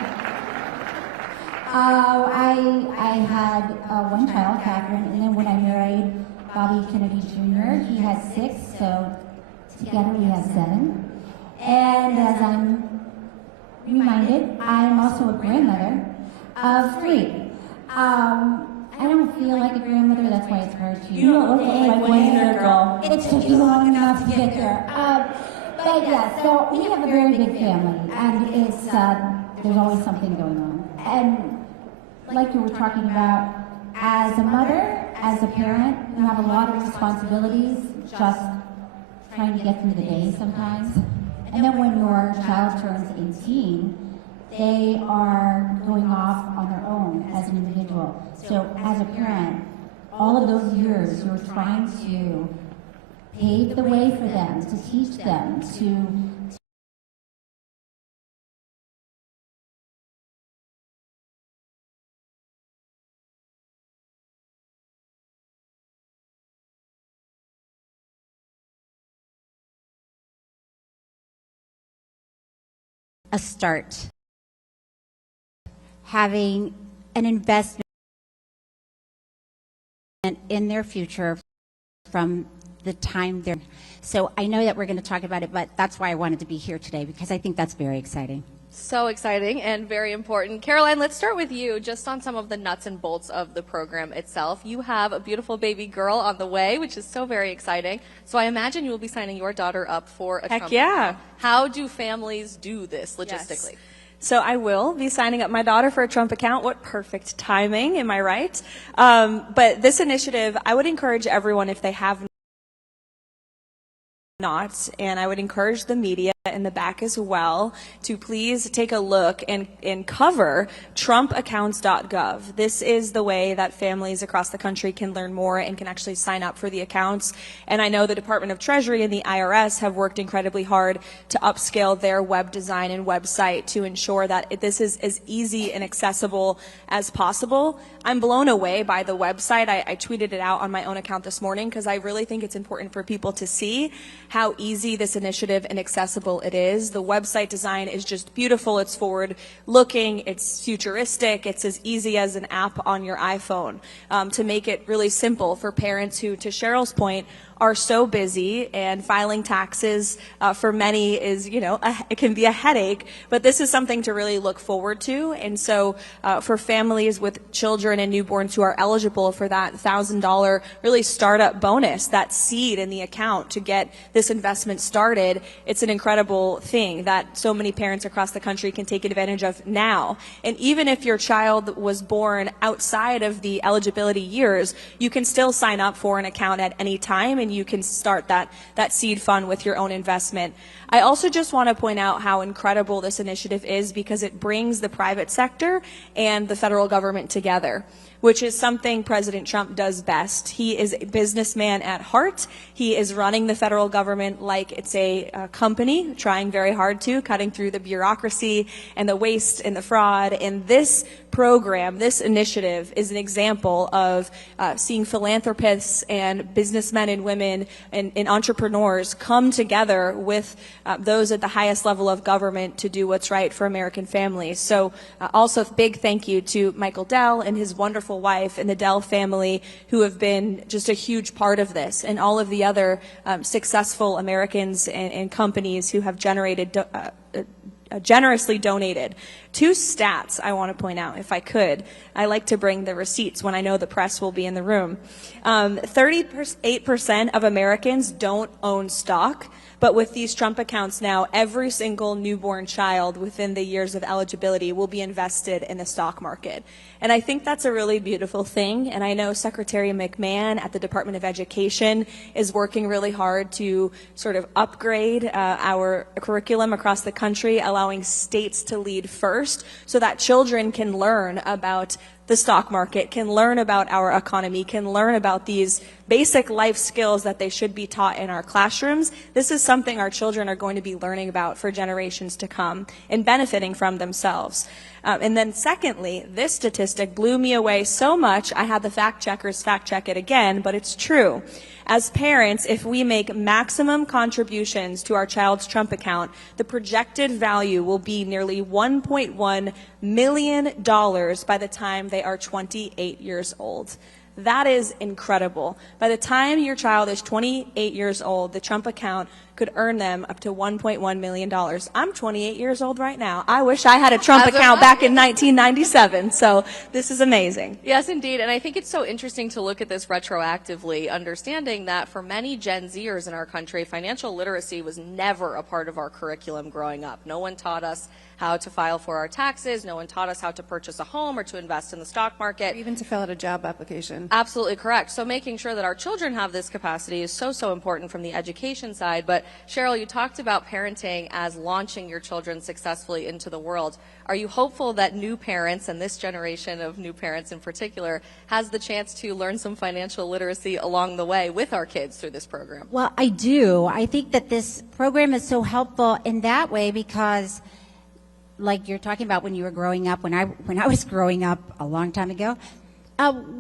I had one child, Catherine, and then when I married Bobby Kennedy Jr., he had 6, so together we have 7. And as I'm reminded, I am also a grandmother of 3. I don't feel like a grandmother, that's why it's hard to... You don't look like one either, girl. It took you long enough to get there. But yeah, so we have a very big family, and it's there's always something going on. And like you were talking about, as a mother, as a parent, you have a lot of responsibilities, just trying to get through the day sometimes. And then when your child turns 18, they are going off on their own as an individual. So as a parent, all of those years you're trying to pave the way for them, to teach them, to a start. Having an investment in their future from the time they're. So I know that we're going to talk about it, but that's why I wanted to be here today, because I think that's very exciting. So exciting and very important. Caroline, let's start with you just on some of the nuts and bolts of the program itself. You have a beautiful baby girl on the way, which is so very exciting. So I imagine you will be signing your daughter up for a Trump account. How do families do this logistically? Yes. So I will be signing up my daughter for a Trump account. What perfect timing, am I right? But this initiative, I would encourage everyone, if they have not, and I would encourage the media in the back as well to please take a look and cover trumpaccounts.gov. This is the way that families across the country can learn more and can actually sign up for the accounts. And I know the Department of Treasury and the IRS have worked incredibly hard to upscale their web design and website to ensure that this is as easy and accessible as possible. I'm blown away by the website. I tweeted it out on my own account this morning because I really think it's important for people to see how easy this initiative and accessible it is. The website design is just beautiful. It's forward-looking. It's futuristic. It's as easy as an app on your iPhone, to make it really simple for parents who, to Cheryl's point, are so busy, and filing taxes for many is, it can be a headache, but this is something to really look forward to. And so for families with children and newborns who are eligible for that $1,000 really startup bonus, that seed in the account to get this investment started, it's an incredible thing that so many parents across the country can take advantage of now. And even if your child was born outside of the eligibility years, you can still sign up for an account at any time, and you can start that seed fund with your own investment. I also just want to point out how incredible this initiative is because it brings the private sector and the federal government together, which is something President Trump does best. He is a businessman at heart. He is running the federal government like it's a company, trying very hard to, cutting through the bureaucracy and the waste and the fraud. And this program, this initiative, is an example of seeing philanthropists and businessmen and women and entrepreneurs come together with those at the highest level of government to do what's right for American families. So also big thank you to Michael Dell and his wonderful wife and the Dell family, who have been just a huge part of this, and all of the other successful Americans and companies who have generously donated. Two stats I want to point out, if I could. I like to bring the receipts when I know the press will be in the room. 38% of Americans don't own stock, but with these Trump accounts now, every single newborn child within the years of eligibility will be invested in the stock market. And I think that's a really beautiful thing. And I know Secretary McMahon at the Department of Education is working really hard to sort of upgrade our curriculum across the country, allowing states to lead first so that children can learn about the stock market, can learn about our economy, can learn about these basic life skills that they should be taught in our classrooms. This is something our children are going to be learning about for generations to come and benefiting from themselves. And then secondly, this statistic blew me away so much, I had the fact checkers fact check it again, but it's true. As parents, if we make maximum contributions to our child's Trump account, the projected value will be nearly $1.1 million by the time they are 28 years old. That is incredible. By the time your child is 28 years old, the Trump account could earn them up to $1.1 million. I'm 28 years old right now. I wish I had a Trump account back in 1997, so this is amazing. Yes, indeed. And I think it's so interesting to look at this retroactively, understanding that for many Gen Zers in our country, financial literacy was never a part of our curriculum growing up. No one taught us how to file for our taxes. No one taught us how to purchase a home or to invest in the stock market. Or even to fill out a job application. Absolutely correct. So making sure that our children have this capacity is so, so important from the education side. But Cheryl, you talked about parenting as launching your children successfully into the world. Are you hopeful that new parents, and this generation of new parents in particular, has the chance to learn some financial literacy along the way with our kids through this program? Well, I do. I think that this program is so helpful in that way because, like you're talking about when you were growing up, when I was growing up a long time ago,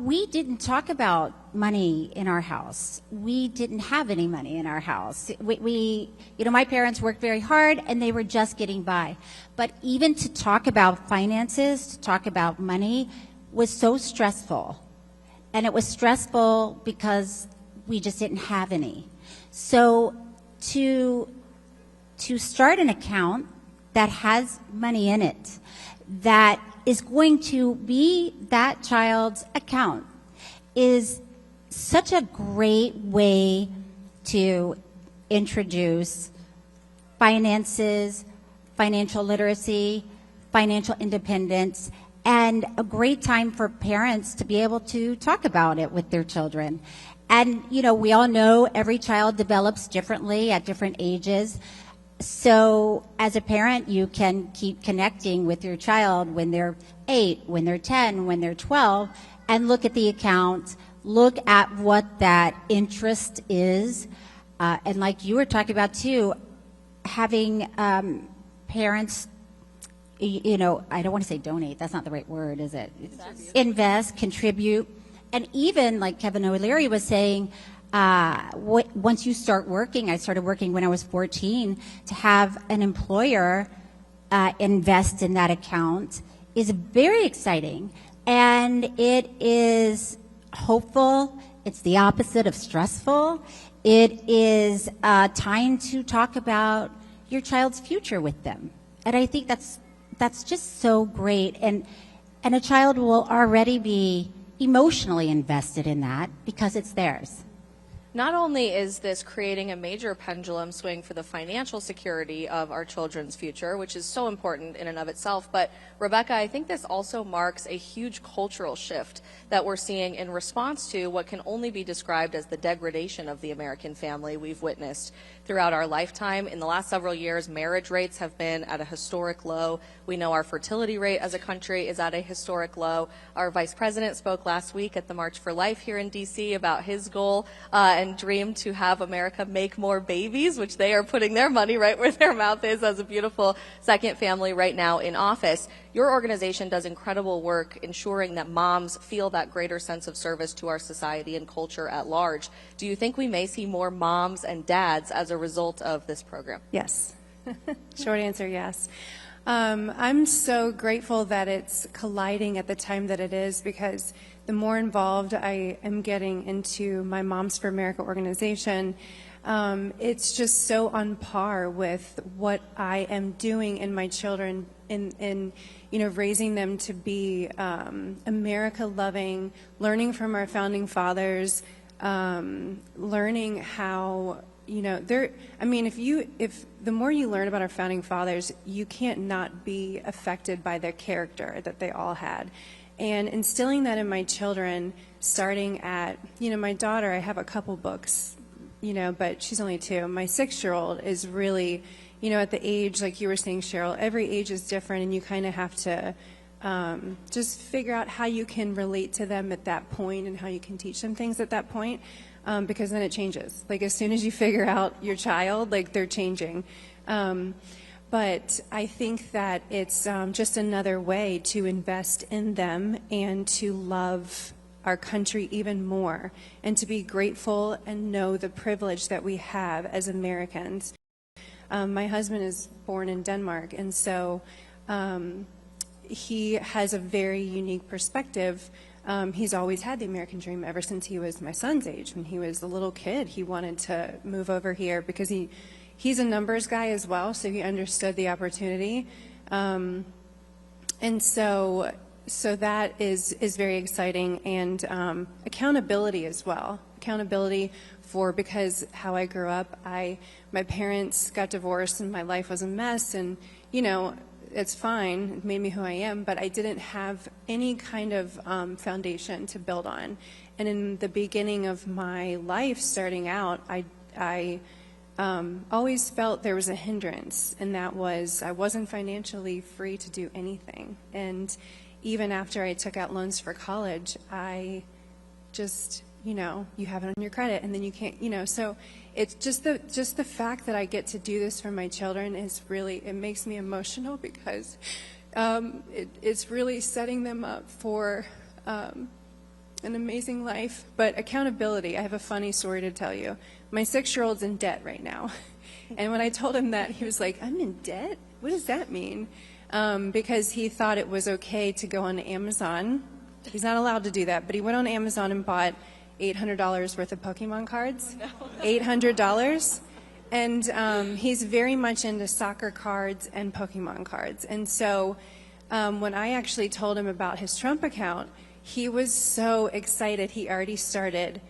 we didn't talk about money in our house. We didn't have any money in our house. My parents worked very hard and they were just getting by. But even to talk about finances, to talk about money was so stressful. And it was stressful because we just didn't have any. So to start an account that has money in it, that is going to be that child's account, is such a great way to introduce finances, financial literacy, financial independence, and a great time for parents to be able to talk about it with their children. And, we all know every child develops differently at different ages. So as a parent, you can keep connecting with your child when they're 8, when they're 10, when they're 12, and look at the account, look at what that interest is. And like you were talking about too, having parents, I don't want to say donate, that's not the right word, is it? Invest, contribute. And even like Kevin O'Leary was saying, once you start working, I started working when I was 14, to have an employer invest in that account is very exciting. And it is hopeful. It's the opposite of stressful. It is time to talk about your child's future with them. And I think that's just so great. And a child will already be emotionally invested in that because it's theirs. Not only is this creating a major pendulum swing for the financial security of our children's future, which is so important in and of itself, but Rebecca, I think this also marks a huge cultural shift that we're seeing in response to what can only be described as the degradation of the American family we've witnessed throughout our lifetime. In the last several years, marriage rates have been at a historic low. We know our fertility rate as a country is at a historic low. Our vice president spoke last week at the March for Life here in D.C. about his goal and dream to have America make more babies, which they are putting their money right where their mouth is as a beautiful second family right now in office. Your organization does incredible work ensuring that moms feel that greater sense of service to our society and culture at large. Do you think we may see more moms and dads as a result of this program? Yes. Short answer, yes. I'm so grateful that it's colliding at the time that it is, because the more involved I am getting into my Moms for America organization, it's just so on par with what I am doing in my children in raising them to be America-loving, learning from our founding fathers, learning how, if the more you learn about our founding fathers, you can't not be affected by their character that they all had. And instilling that in my children, starting at, my daughter, I have a couple books, but she's only 2. My 6-year-old is really, at the age, like you were saying, Cheryl, every age is different, and you kind of have to just figure out how you can relate to them at that point and how you can teach them things at that point, because then it changes. Like, as soon as you figure out your child, like, they're changing. But I think that it's just another way to invest in them and to love our country even more, and to be grateful and know the privilege that we have as Americans. My husband is born in Denmark, and so he has a very unique perspective. He's always had the American dream ever since he was my son's age. When he was a little kid, he wanted to move over here because he he's a numbers guy as well, so he understood the opportunity. And so that is very exciting, and accountability as well. Accountability for, because how I grew up, my parents got divorced and my life was a mess, and you know, it's fine, it made me who I am, but I didn't have any kind of foundation to build on. And in the beginning of my life starting out, I always felt there was a hindrance, and that was I wasn't financially free to do anything. And even after I took out loans for college, I just, you know, you have it on your credit and then you can't, you know, so it's just the fact that I get to do this for my children is really, it makes me emotional, because it's really setting them up for an amazing life. But accountability, I have a funny story to tell you. My 6-year-old's in debt right now. And when I told him that, he was like, "I'm in debt? What does that mean?" Because he thought it was okay to go on Amazon. He's not allowed to do that, but he went on Amazon and bought $800 worth of Pokemon cards. Oh, no. $800. And he's very much into soccer cards and Pokemon cards. And so when I actually told him about his Trump account, he was so excited. He already started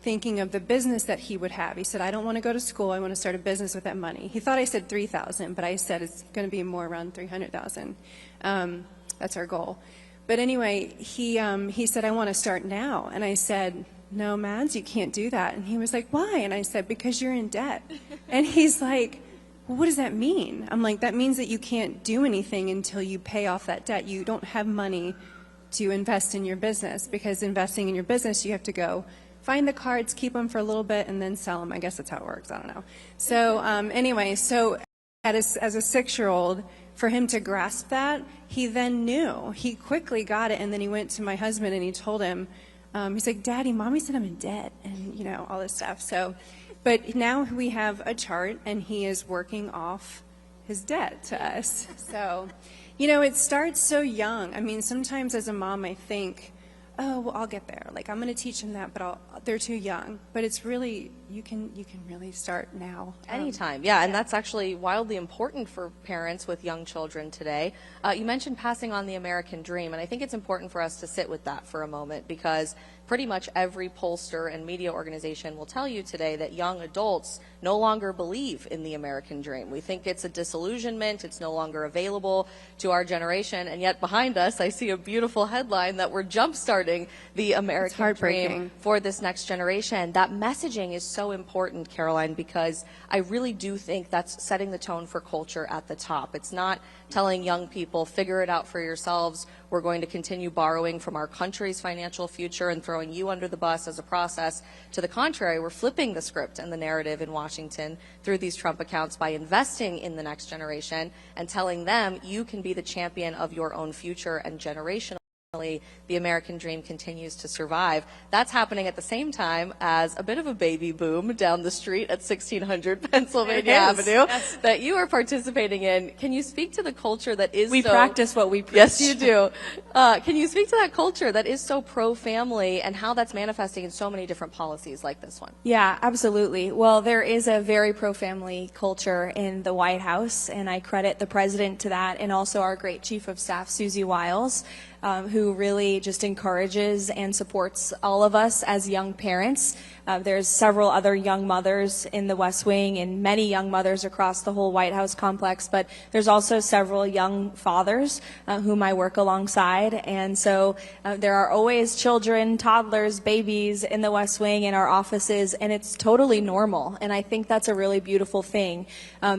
thinking of the business that he would have. He said, "I don't want to go to school. I want to start a business with that money." He thought I said 3,000, but I said it's going to be more around 300,000. That's our goal. But anyway, he said, "I want to start now." And I said, "No, Mads, you can't do that." And he was like, "Why?" And I said, "Because you're in debt." And he's like, "Well, what does that mean?" I'm like, "That means that you can't do anything until you pay off that debt. You don't have money to invest in your business, because investing in your business, you have to go find the cards, keep them for a little bit, and then sell them. I guess that's how it works. I don't know." So anyway, so as a 6-year-old, for him to grasp that, he then knew. He quickly got it, and then he went to my husband and he told him, he's like, "Daddy, Mommy said I'm in debt," and you know, all this stuff. So, but now we have a chart, and he is working off his debt to us. So, you know, it starts so young. I mean, sometimes as a mom, I think, "Oh, well, I'll get there. Like, I'm going to teach them that, but they're too young." But it's really, you can really start now. Anytime, yeah, and that's actually wildly important for parents with young children today. You mentioned passing on the American dream, and I think it's important for us to sit with that for a moment, because pretty much every pollster and media organization will tell you today that young adults no longer believe in the American dream. We think it's a disillusionment, it's no longer available to our generation, and yet behind us I see a beautiful headline that we're jump-starting the American dream for this next generation. That messaging is so important, Caroline, because I really do think that's setting the tone for culture at the top. It's not telling young people, figure it out for yourselves, we're going to continue borrowing from our country's financial future and throwing you under the bus as a process. To the contrary, we're flipping the script and the narrative in Washington through these Trump accounts by investing in the next generation and telling them you can be the champion of your own future, and generationally the American dream continues to survive. That's happening at the same time as a bit of a baby boom down the street at 1600 Pennsylvania Avenue that you are participating in. Can you speak to the culture that is We practice what we preach. Yes, you do. Can you speak to that culture that is so pro-family and how that's manifesting in so many different policies like this one? Yeah, absolutely. Well, there is a very pro-family culture in the White House, and I credit the president to that, and also our great chief of staff, Susie Wiles, who really just encourages and supports all of us as young parents. There's several other young mothers in the West Wing and many young mothers across the whole White House complex, but there's also several young fathers whom I work alongside. And so there are always children, toddlers, babies in the West Wing in our offices, and it's totally normal. And I think that's a really beautiful thing,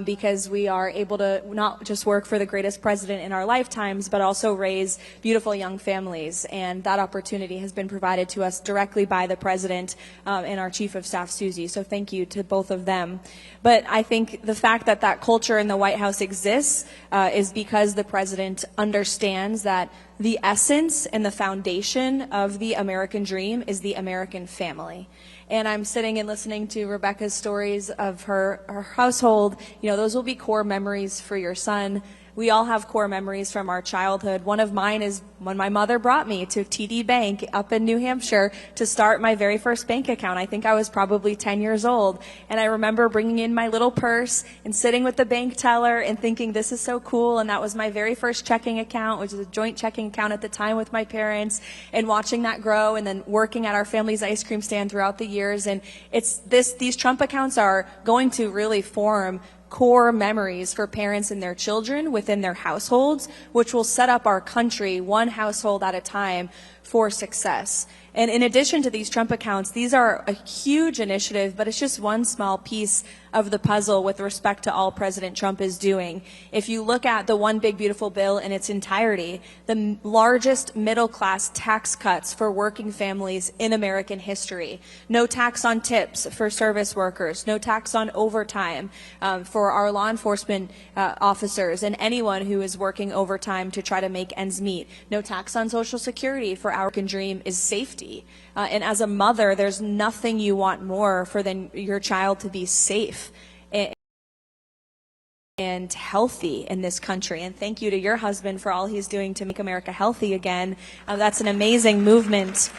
because we are able to not just work for the greatest president in our lifetimes, but also raise beautiful young families. And that opportunity has been provided to us directly by the president and our chief of staff, Susie. So thank you to both of them. But I think the fact that that culture in the White House exists is because the president understands that the essence and the foundation of the American dream is the American family. And I'm sitting and listening to Rebecca's stories of her household. You know, those will be core memories for your son. We all have core memories from our childhood. One of mine is when my mother brought me to TD Bank up in New Hampshire to start my very first bank account. I think I was probably 10 years old. And I remember bringing in my little purse and sitting with the bank teller and thinking, this is so cool. And that was my very first checking account, which was a joint checking account at the time with my parents, and watching that grow, and then working at our family's ice cream stand throughout the years. And these Trump accounts are going to really form core memories for parents and their children within their households, which will set up our country one household at a time for success. And in addition to these Trump accounts, these are a huge initiative, but it's just one small piece of the puzzle with respect to all President Trump is doing. If you look at the One Big Beautiful Bill in its entirety, the largest middle-class tax cuts for working families in American history. No tax on tips for service workers, no tax on overtime for our law enforcement officers and anyone who is working overtime to try to make ends meet. No tax on Social Security for our American dream is safety. And as a mother, there's nothing you want more than your child to be safe and healthy in this country. And thank you to your husband for all he's doing to make America healthy again. That's an amazing movement.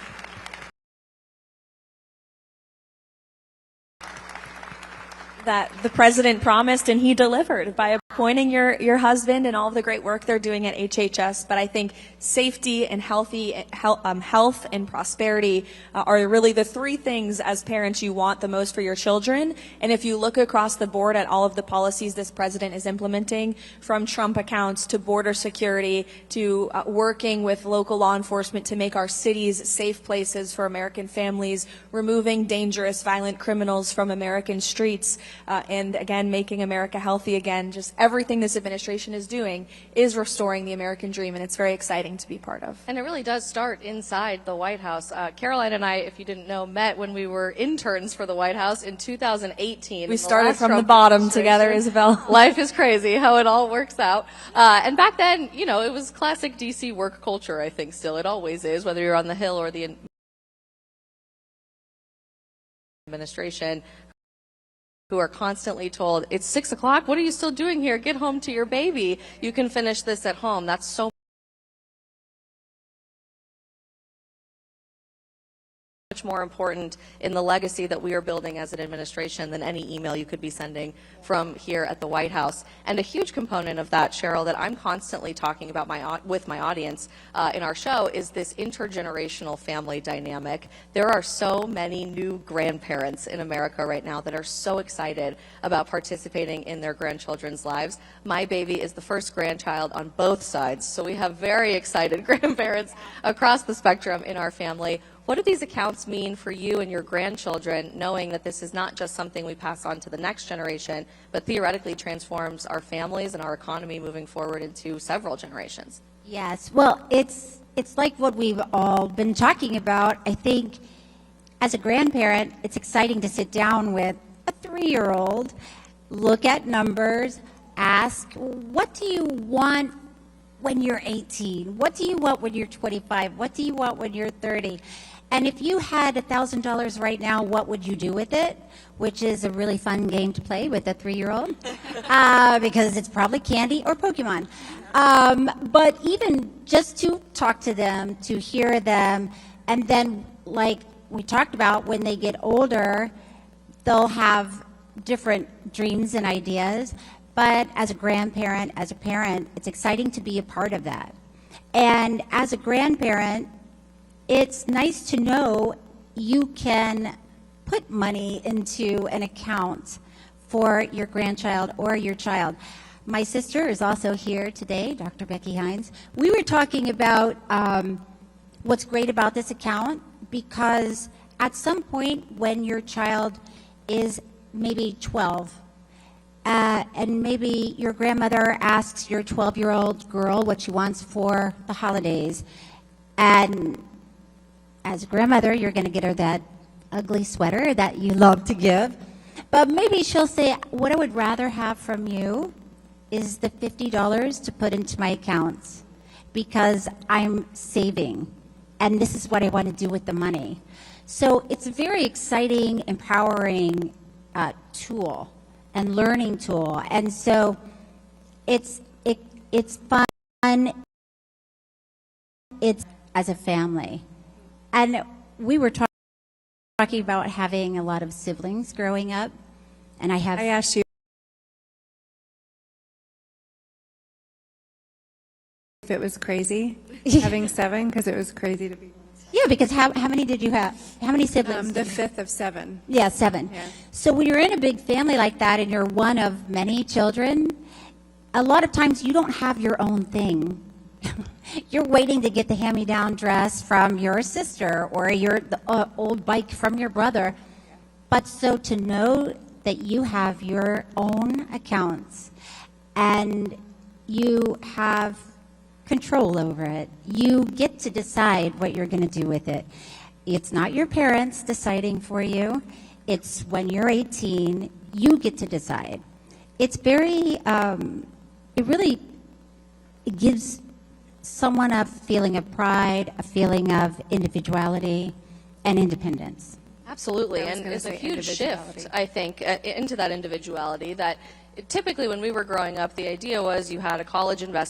That the president promised and he delivered by appointing your husband and all of the great work they're doing at HHS. But I think safety and health and prosperity are really the three things as parents you want the most for your children. And if you look across the board at all of the policies this president is implementing, from Trump accounts to border security to working with local law enforcement to make our cities safe places for American families, removing dangerous violent criminals from American streets, and again, making America healthy again. Just everything this administration is doing is restoring the American dream, and it's very exciting to be part of. And it really does start inside the White House. Caroline and I, if you didn't know, met when we were interns for the White House in 2018. We started from the bottom together, Isabel. Life is crazy how it all works out. And back then, you know, it was classic DC work culture, I think still. It always is, whether you're on the Hill or the administration, who are constantly told, it's 6 o'clock, what are you still doing here? Get home to your baby. You can finish this at home. That's so much more important in the legacy that we are building as an administration than any email you could be sending from here at the White House. And a huge component of that, Cheryl, that I'm constantly talking about with my audience in our show is this intergenerational family dynamic. There are so many new grandparents in America right now that are so excited about participating in their grandchildren's lives. My baby is the first grandchild on both sides, so we have very excited grandparents across the spectrum in our family. What do these accounts mean for you and your grandchildren, knowing that this is not just something we pass on to the next generation, but theoretically transforms our families and our economy moving forward into several generations? Yes, well, it's like what we've all been talking about. I think as a grandparent, it's exciting to sit down with a 3-year-old, look at numbers, ask, what do you want when you're 18? What do you want when you're 25? What do you want when you're 30? And if you had $1,000 right now, what would you do with it? Which is a really fun game to play with a 3-year-old because it's probably candy or Pokemon. But even just to talk to them, to hear them, and then like we talked about, when they get older, they'll have different dreams and ideas. But as a grandparent, as a parent, it's exciting to be a part of that. And as a grandparent, it's nice to know you can put money into an account for your grandchild or your child. My sister is also here today, Dr. Becky Hines. We were talking about what's great about this account, because at some point when your child is maybe 12, and maybe your grandmother asks your 12-year-old girl what she wants for the holidays, and as a grandmother, you're going to get her that ugly sweater that you love to give. But maybe she'll say, what I would rather have from you is the $50 to put into my accounts, because I'm saving, and this is what I want to do with the money. So it's a very exciting, empowering tool and learning tool. And so It's fun. It's as a family. And we were talking about having a lot of siblings growing up. And I asked you if it was crazy having 7, because it was crazy to be. Yeah, because how many did you have? How many siblings? The 5th of 7. Yeah, 7. Yeah. So when you're in a big family like that and you're one of many children, a lot of times you don't have your own thing. You're waiting to get the hand-me-down dress from your sister or the old bike from your brother. But so to know that you have your own accounts and you have control over it. You get to decide what you're going to do with it. It's not your parents deciding for you. It's when you're 18, you get to decide. It's very, it gives someone a feeling of pride, a feeling of individuality and independence. Absolutely, and it's a huge shift, I think, into that individuality that typically when we were growing up, the idea was you had a college investment